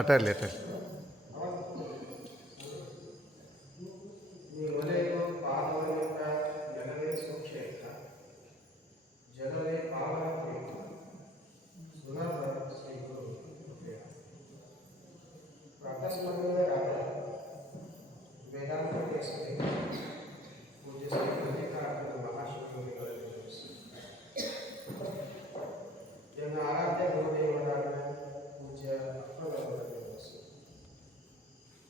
ಅಟಲ್ಲಿ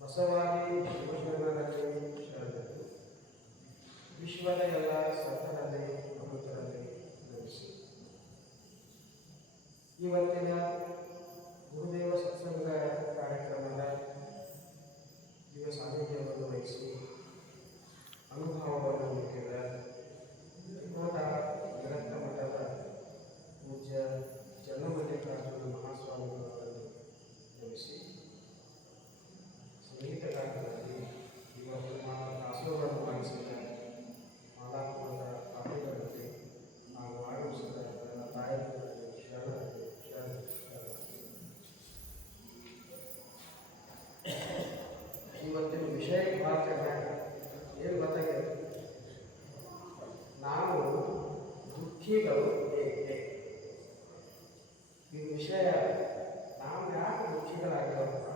ಬಸವಾದಿ ಶಿವಶರಣರಲ್ಲಿ ಶರಣರು ವಿಶ್ವದ ಎಲ್ಲ ಸತ್ತರಲ್ಲಿ ಪ್ರಭುತ್ವರಲ್ಲಿ ನೆಲೆಸಿ ಇವತ್ತಿನ ಗುರುದೇವ ಸತ್ಸಂಗ ಕಾರ್ಯಕ್ರಮದ ಯುವ ಸಾನ್ನಿಧ್ಯವನ್ನು ವಹಿಸಿ ಅನುಭವವನ್ನು ನೀಡಿದ ತ್ರಿಕೋಟ ವಿರಕ್ತ ಮಠದ ಪೂಜ್ಯ ಚನ್ನಮಲ್ಲಿಕಾರ್ಜುನ ಮಹಾಸ್ವಾಮಿಗಳವರನ್ನು ನೆಲೆಸಿ ಸಂಗೀತಗಾರರಾಗಿ ಇವತ್ತು ದಾಸೋಹವನ್ನು ಮಾಡಿಸಿದ ಮಾಲಾತ್ಮಕ ಪಾಠಗಳಲ್ಲಿ ಹಾಗೂ ಆಗಮಿಸಿದ ನನ್ನ ತಾಯಿಗಳಲ್ಲಿ ಶರಣರಲ್ಲಿ ಇವತ್ತಿನ ವಿಷಯ ಭಾಳ ಚೆನ್ನಾಗಿ ಏನು ಗೊತ್ತಾಗಿದೆ, ನಾವು ದುಃಖಿಗಳು ಏಕೆ ಈ ವಿಷಯ. ನಾವು ಯಾಕೆ ದುಃಖಿಗಳಾಗಿರೋಲ್ಲ,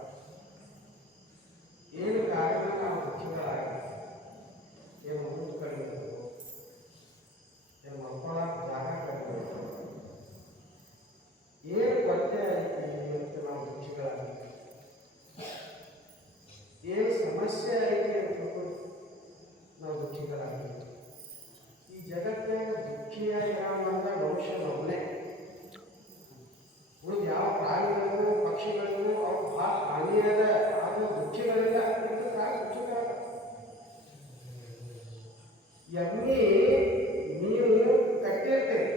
ಏನು ಕಾರಣ ನಾವು ದುಃಖಿಗಳಾಗಿಲ್ಲ, ಏನು ಊಟ ಕಡಿಬೇಕು, ಏನು ಮಕ್ಕಳ ಜಾಗ ಕಡಿಬೇಕು, ಏನು ಕೊರತೆ ಐತಿ ಅಂತ ನಾವು ದುಃಖಿಗಳಾಗಿಲ್ಲ, ಏನು ಸಮಸ್ಯೆ ಐತಿ ಅಂತ ನಾವು ದುಃಖಿಗಳಾಗಿಲ್ಲ. ಈ ಜಗತ್ತಿನಾಗ ದುಃಖಿಯಾಗಿರೋವಂಥ ಮನುಷ್ಯ ಒಬ್ಬನೇ. ಉಳಿದ ಯಾವ ಪ್ರಾಣಿಗಳಿಗೂ ಪಕ್ಷಿಗಳಿಗೂ ಅವ್ರು ಭಾಳ ಹಾನಿಯಾದ ಆದ ದುಃಖಿಗಳಿಲ್ಲ. ದುಃಖಿಗಳ ಎಮ್ಮಿ ನೀವು ಕಟ್ಟಿರ್ತೇವೆ,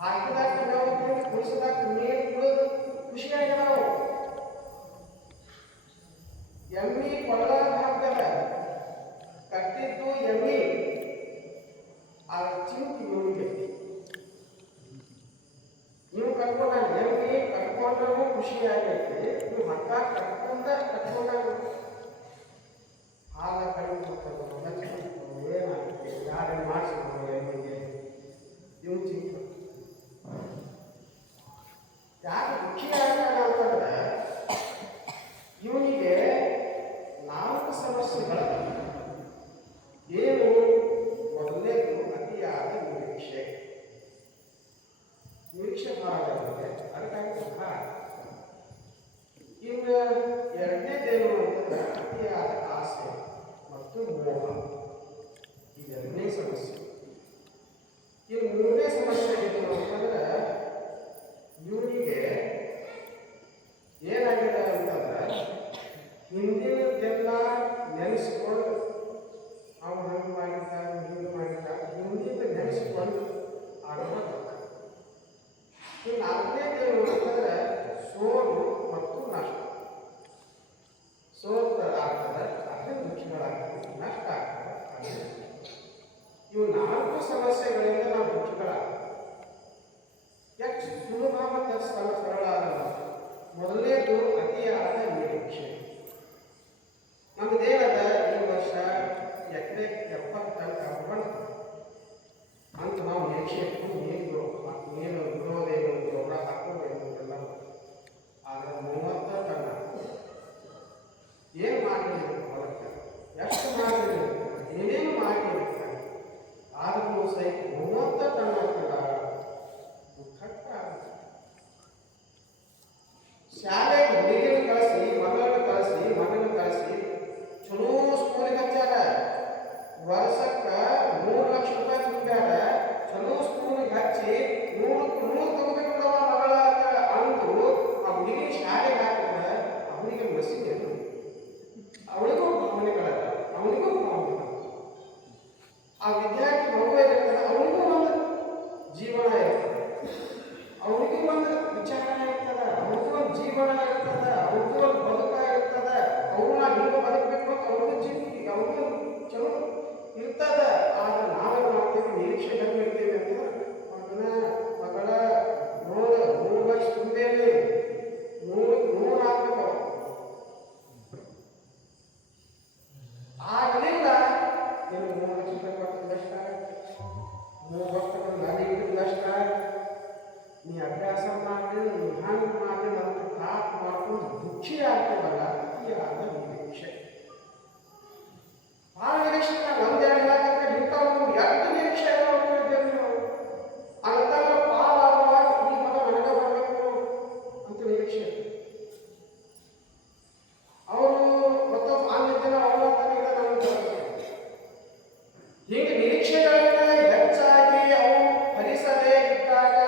ಹಾಕಿದಾಗ ನಾವು ಕುಡಿಸಿದಾಗ ನೀರು ಕುಡಿದು ಖುಷಿಯಾಗಿದ್ದಾವೆ. ಎಮ್ಮಿ ಕೊಳ್ಳ ಹಾಕ್ತದ, ಕಟ್ಟಿದ್ದು ಎಮ್ಮಿ ಆ ಚಿಂತೆ ಇವನಿಗೆ. ನೀವು ಕಟ್ಕೊಂಡ ಎಮ್ಮಿ ಕಟ್ಕೊಂಡ್ರೂ ಖುಷಿಯಾಗೈತಿ, ನೀವು ಹಗ್ಗ ಕಟ್ಕೊಂಡಾಗ ಹಾಲ ಕಡಿಮೆ ಕೊಡ್ತಾರೆ, ಏನಾಗುತ್ತೆ, ಯಾರೇನು ಮಾಡಿಸ್ಕೊಂಡು ಎಮ್ಮಿಗೆ ಇವು ಚಿಂತೆ. ಯಾಕೆ ಖುಷಿಯಾಗ್ತಾನೆ ಅಂತಂದ್ರೆ ಇವನಿಗೆ 4 ಸಮಸ್ಯೆಗಳು. ಏನು? ಮೊದಲನೇದು ಅತಿಯಾದ ನಿರೀಕ್ಷೆ ಮಾಡಲಾಗಿದೆ, ಅದಕ್ಕಾಗಿ ಸುಖ. ಇನ್ನು ಎರಡನೇದೇನು ಅಂತಂದ್ರೆ ಅತಿಯಾದ ಆಸೆ ಮತ್ತು ಮೋಹ, ಇದೆರಡನೇ ಸಮಸ್ಯೆ. ಇನ್ನು ಮೂರನೇ ಸಮಸ್ಯೆ ಏನು ಅಂತಂದ್ರೆ ಇವನಿಗೆ ಏನಾಗಿದೆ ಅಂತಂದ್ರೆ ಹಿಂದಿನದೆಲ್ಲ ನೆನೆಸ್ಕೊಂಡು ಅವನು ಹಂಗೆ ಮಾಡಿರ್ತಾನೆ, ಹಿಂಗೆ ಮಾಡಿರ್ತಾನೆ, ಹಿಂದಿನ ನೆನೆಸ್ಕೊಂಡು ಆಗೋದು. ಇನ್ನು ನಾಲ್ಕನೇದೇನು ಅಂತಂದ್ರೆ ಸೋಲು ಮತ್ತು ನಷ್ಟ. ಸೋತಾಗ್ತದೆ, ಅದೇ ದುಃಖಿಗಳಾಗ್ತದೆ, ನಷ್ಟ ಆಗ್ತದೆ. ಇವು 4 ಸಮಸ್ಯೆಗಳಿಂದ ನಾವು ದುಃಖಿಗಳಾಗ್ತದೆ. ಯಾಕೆ ಸುಲಭ ಮತ್ತು ಸರಳ ಆಗಲ್ಲ. ಮೊದಲನೇದು ಅತಿಯಾದ ನಿರೀಕ್ಷೆ. ನಮ್ಮದೇನದ ಈ ವರ್ಷ ಎಕರೆ 70 ಟನ್ ಕಬ್ಬು ಅಂತ ನಾವು ನಿರೀಕ್ಷೆ ನೀನು ಬಿಡೋದೇನು, ಗೊಬ್ಬರ ಹಾಕೋದೇನು ಎಲ್ಲ. ಆದರೆ 30 ಟನ್ ಏನು ಮಾಡಿದ್ರು ಹೊಲಕ್ಕೆ, ಎಷ್ಟು ಮಾಡಿದ್ರು, ಏನೇನು ಮಾಡಿರ್ತಾರೆ, ಆದರೂ ಸಹಿತ 30 ಟನ್ ಆಗ್ತದ. ದುಃಖಕ್ಕ ಶಾಲೆಗೆ ಹುಡುಗಿನ ಕಳಿಸಿ, ಮಗನ ಕಳಿಸಿ ಚಲೋ ಸ್ಕೂಲಿಗೆ ಹಚ್ಚಾರ. ವರ್ಷಕ್ಕೆ 3 ಲಕ್ಷ ರೂಪಾಯಿ ತುಂಬ್ಯಾರ. ಚಲೋ ಸ್ಕೂಲಿಗೆ ಹಚ್ಚಿ 100 ತಗೋಬೇಕಂದವ ಮಗಳ ಅಂದು ಆ ಹುಡುಗಿನ ಶಾಲೆಗೆ ಹಾಕಿದ್ರೆ ಅವನಿಗೆ ಮಸಿಗೆ ಅವಳಿಗೂ ಭಾವನೆಗಳಲ್ಲ, ಅವನಿಗೂ ಭಾವನೆಗಳು. ಆ ವಿದ್ಯಾರ್ಥಿ ಮಗು ಇರ್ತಾನೆ, ಅವನಿಗೂ 3 ವರ್ಷಗಳು ನಾನು ಇದ್ದಷ್ಟ ನೀ ಅಭ್ಯಾಸ ಮಾಡಿ ನೀ ಹಂಗೆ ಮಾಡಿ ನನ್ನ ಕಾಪ್ ಮಾಡ್ಕೊಂಡು ದುಃಖಿ ಆಗ್ತೀವಲ್ಲ ಅತಿಯಾದ ನಿರೀಕ್ಷೆ. ಆ ನಿರೀಕ್ಷೆ ಒಂದೆರಡು ಹೇಳಕ್ಕೆ ಇಂಥವು ಎಷ್ಟು ನಿರೀಕ್ಷೆ ನೋಡ್ತಿದ್ದೇವೆ ನಾವು. ಅಂಥವ್ರ ಪಾಲಾಗುವಾಗ ಈ ಮಗ ನನಗೆ ಬರಬೇಕು ಅಂತ ನಿರೀಕ್ಷೆ. ಅವರು ಮತ್ತೊಬ್ಬ ಆನ್ಯ ಅವರ ನಮಗೆ ಹೀಗೆ ನಿರೀಕ್ಷೆಗಳನ್ನ ಹೆಚ್ಚಾಗಿ ಅವು ಫಲಿಸದೇ ಇದ್ದಾಗ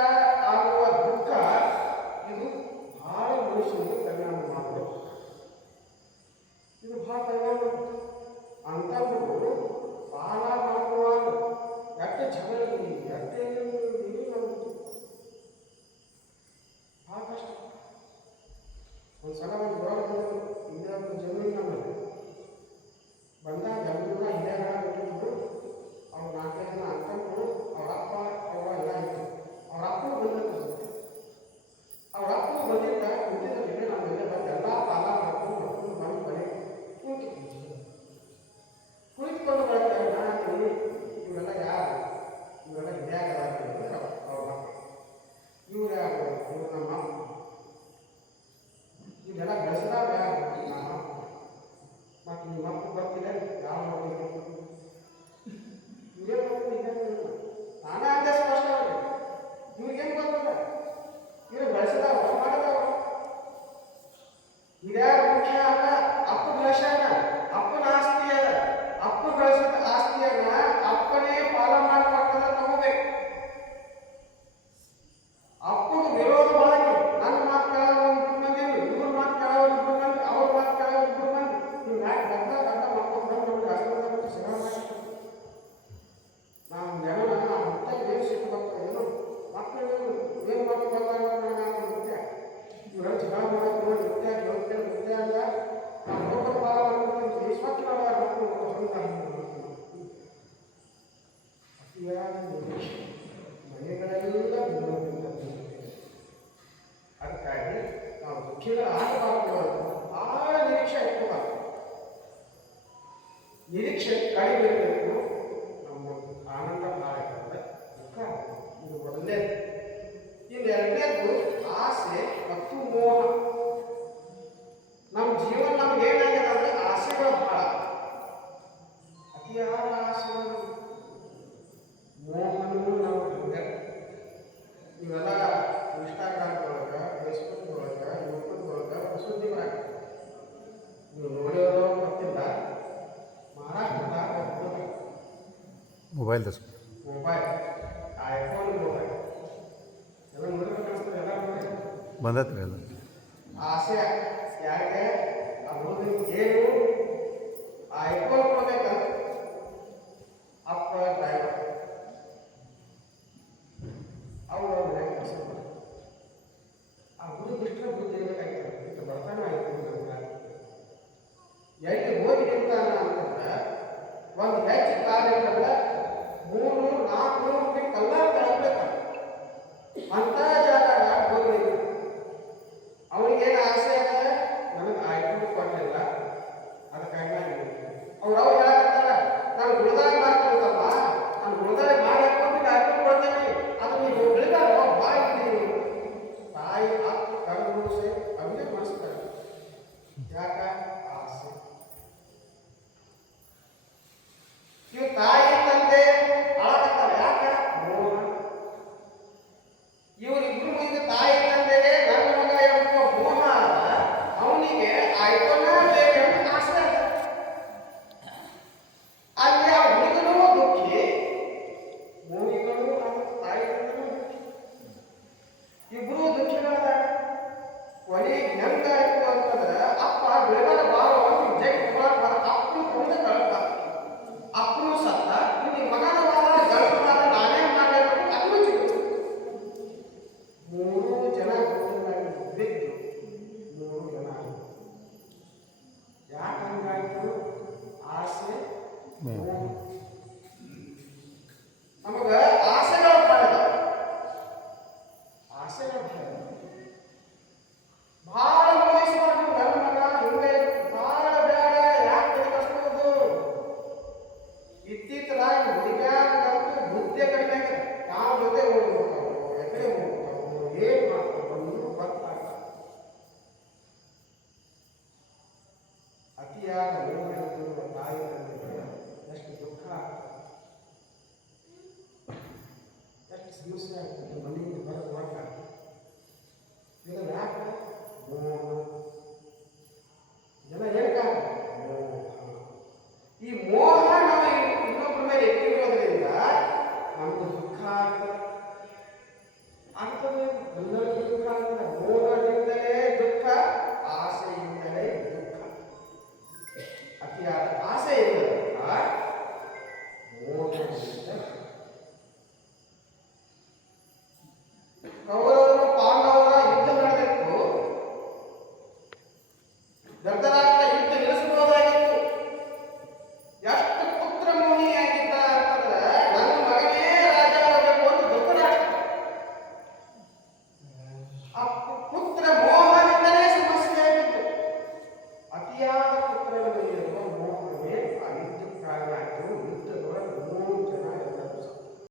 ಆಗುವ ದುಃಖ ಇದು ಬಹಳ ಮನುಷ್ಯನಿಗೆ ಪರಿಣಾಮ ಮಾಡಬಹುದು. ಇದು ಬಹಳ ಪರಿಣಾಮ ಅಂಥವ್ರು ಬಾಳ ಮಾಡುವಾಗ ಎಟ್ಟೆ ಜಗಳ ಎಟ್ಟೆ ಬಹಳ ಕಷ್ಟ. ಒಂದ್ಸಲ ಒಂದು ರೋಗ ಇಲ್ಲೇ ಒಂದು ಜಮೀನು ನಮ್ಮಲ್ಲಿ ಬಂದಾಗ ಜಮೀನ ಹಿರಿಯರ ಬಿಟ್ಟಿದ್ರು. ಅವ್ರು 4 ಜನ ಅಕ್ಕಂಡು ಅವ್ರ ಅಪ್ಪ ಅವರ ಎಲ್ಲ ಇತ್ತು. ಅವ್ರ ಅಪ್ಪನು ಬಂದಿತ್ತು. ಅವ್ರ ಅಪ್ಪನು ಬಂದಿದ್ದ ಕುಂತಿದ್ದಲ್ಲಿ ನಮ್ಮೆಲ್ಲ ಬಂದು ಎಲ್ಲ ಪಾಲ ಮಾಡ್ಕೊಂಡು ಬಂದು ಮನೆ ಕುಳಿತುಕೊಂಡು ಬರ್ತಾರೆ. ನಾನು ಇವರೆಲ್ಲ ಯಾರು, ಇವರೆಲ್ಲ ಹಿರಿಯಾಗದ ಅವ್ರ ಮಕ್ಕಳು, ಇವ್ರು ಯಾರು, ಇವ್ರು ನಮ್ಮ ಅಮ್ಮ, ಇದೆಲ್ಲ ಬೆಳೆಸಿದಾಗ ಯಾರು ನಮ್ಮ ಅಮ್ಮ. ಮತ್ತು ನಿಮ್ಮ ಮಕ್ಕಳು ಬರ್ತಿಲ್ಲ ಯಾವ ಮಕ್ಕಳು ಇವ್ರೇನು ಮಾಡ್ಕೊಂಡು ನಾನೇ ಅಂದೆ ಸ್ಪಷ್ಟವಾಗಿ ಇವ್ರಿಗೇನು ಗೊತ್ತಲ್ಲ. ಇವ್ರು ಬೆಳೆಸಿದವ ಮಾಡಿದವ ಹಿರಿಯರ ಮುಖ್ಯ ಅಲ್ಲ. ಅಪ್ಪ ಗಳಿಸ್ಯಾನ, ಅಪ್ಪನ ಆಸ್ತಿ ಅದ. ಅಪ್ಪ ಗಳಿಸಿದ ಆಸ್ತಿಯನ್ನ ಅಪ್ಪನೇ ಪಾಲ ಮಾಡಬೇಕಂತ ತಗೋಬೇಕು. ಅಪ್ಪನ ವಿರೋಧವಾಗಿ ನನ್ನ ಮಾತು ಕೇಳೋ 3 ಮಂದಿ, ಇವ್ರ ಮಾತು ಕೇಳೋ 3 ಮಂದಿ, ಅವ್ರ ಮಾತು ಕೇಳೋ 3 ಮಂದಿ, ಹಿಂಗಾಗಿ ಗಂಡ ಮಕ್ಕಳು ಬಂದು ನಮಗೆ ಸಿಗೋ ನಾವು ಜನ ಮುಖ್ಯ ಏನು ಸಿಟ್ಟು ಬರ್ತದೆ ಏನೋ ಮಕ್ಕಳು ಏನು ಮಾಡೋದು ಗೊತ್ತಾಗ ಮುಖ್ಯ ಇವೆಲ್ಲ ಜಗಳ ಮಾಡೋದು ನೋಡಿ ಮುಖ್ಯ ಮುಖ್ಯ ಅಲ್ಲ. ನಾವು ಲೋಕದ ಪಾಲ ಮಾಡ್ಕೊಂಡು ಸ್ವಚ್ಛ ಅತಿಯಾದ ನಿರೀಕ್ಷೆ ಮನೆಗಳೆಲ್ಲ ಅದಕ್ಕಾಗಿ ನಾವು ದುಃಖಿಗಳ ಆಗಬಾರದು, ಭಾಳ ನಿರೀಕ್ಷೆ ಇಟ್ಕೋಬಾರ್ದು. ನಿರೀಕ್ಷೆ ಕಡಿಮೆ ಇರಬೇಕು. ಆನಂದ ಭಾಳ ಇರ್ತದೆ, ದುಃಖ ಇದು ಮೊದಲನೇದು. ಇನ್ನು ಎರಡನೇದು ಆಸೆ ಮತ್ತು ಮೋಹ. ನಮ್ಮ ಜೀವನ ನಮ್ಗೆ ಏನಾಗಿದೆ ಅಂದರೆ ಆಸೆಗಳು ಭಾಳ, ಅತಿಯಾದ ಆಸೆಗಳು, ಮೋಹನೂ ನಾವು ಹಂಗೆ. ಇವೆಲ್ಲ ಇನ್ಸ್ಟಾಗ್ರಾಮ್ ಒಳಗೆ, ಫೇಸ್ಬುಕ್ ಒಳಗೆ, ಯೂಟ್ಯೂಬ್ ಒಳಗೆ ಸುದ್ದಿಗಳಾಗ್ತವೆ. ನೀವು ನೋಡಿರೋ ಗೊತ್ತಿಲ್ಲ, ಮಹಾರಾಷ್ಟ್ರದಾಗ ಮೊಬೈಲ್ ಐಫೋನ್ ಮೊಬೈಲ್ ಎಲ್ಲ ನೋಡಿದ್ರೆ ಕಾಣಿಸ್ತದೆ. ಎಲ್ಲ ನೋಡಿ ಬಂದೈತೆ ಎಲ್ಲ ಆಸೆ ಯಾಕೆ ಆ ಹುಡುಗನಿಗೆ ಏನು ಐಫೋನ್ ಕೊಡ್ಬೇಕಂತ ಅಪ್ಪ ಡ್ರೈವರ್ ಅವರು ಮನೆ ಕೆಲಸ ಮಾಡ್ತಾರೆ. ಆ ಹುಡುಗ ಇಷ್ಟರ ಬುದ್ಧಿ ಇರಬೇಕಾಗ್ತದೆ. ಇಷ್ಟು ಬರ್ತಾನೆ ಆಯ್ತು ಎಲ್ಲಿ ಹೋಗಿ ನಿಂತಾನ ಅಂತಂದ್ರೆ ಒಂದು ಹೆಚ್ಚು ಕಾರ್ಯಕ್ರಮ 300-400 ರೂಪಾಯಿ ಕಲ್ಲಾರ ತಳಬೇಕು ಅಂತ ಜಾಗ ಹೋಗ್ಬೇಕು. ಅವನಿಗೇನು ಆಸೆ ಅದ, ನನಗೆ ಐಫೋನ್ ಕೊಡಲಿಲ್ಲ, ಸಮಸ್ಯೆ ಆಗ್ತದೆ ಮನೆಯಿಂದ ಬರೋದು ಮಾಡ್ತಾರೆ ಇದೆಲ್ಲ ಯಾಕೆ ಮೋಹ ಜನ ಏನಕ್ಕಾಗ ಈ ಮೋಹ ನಾವು ಇನ್ನೊಬ್ಬರ ಮೇಲೆ ಎತ್ತಿರೋದ್ರಿಂದ ನಮ್ಗೆ ದುಃಖ ಆಗ್ತದೆ ಎಲ್ಲರಿಗೂ ದುಃಖ ಆಗ್ತದೆ ಮೋಹದಿಂದಲೇ ದುಃಖ ಆಸೆಯಿಂದಲೇ ದುಃಖ ಅತಿಯಾದ ಆಸೆಯಿಂದ ದುಃಖ ಮೋಹದಿಂದ ಕೌರವರು ಪಾಂಡವರ ಯುದ್ಧ ನಡೆದಿತ್ತು ಧೃತರಾಷ್ಟ್ರ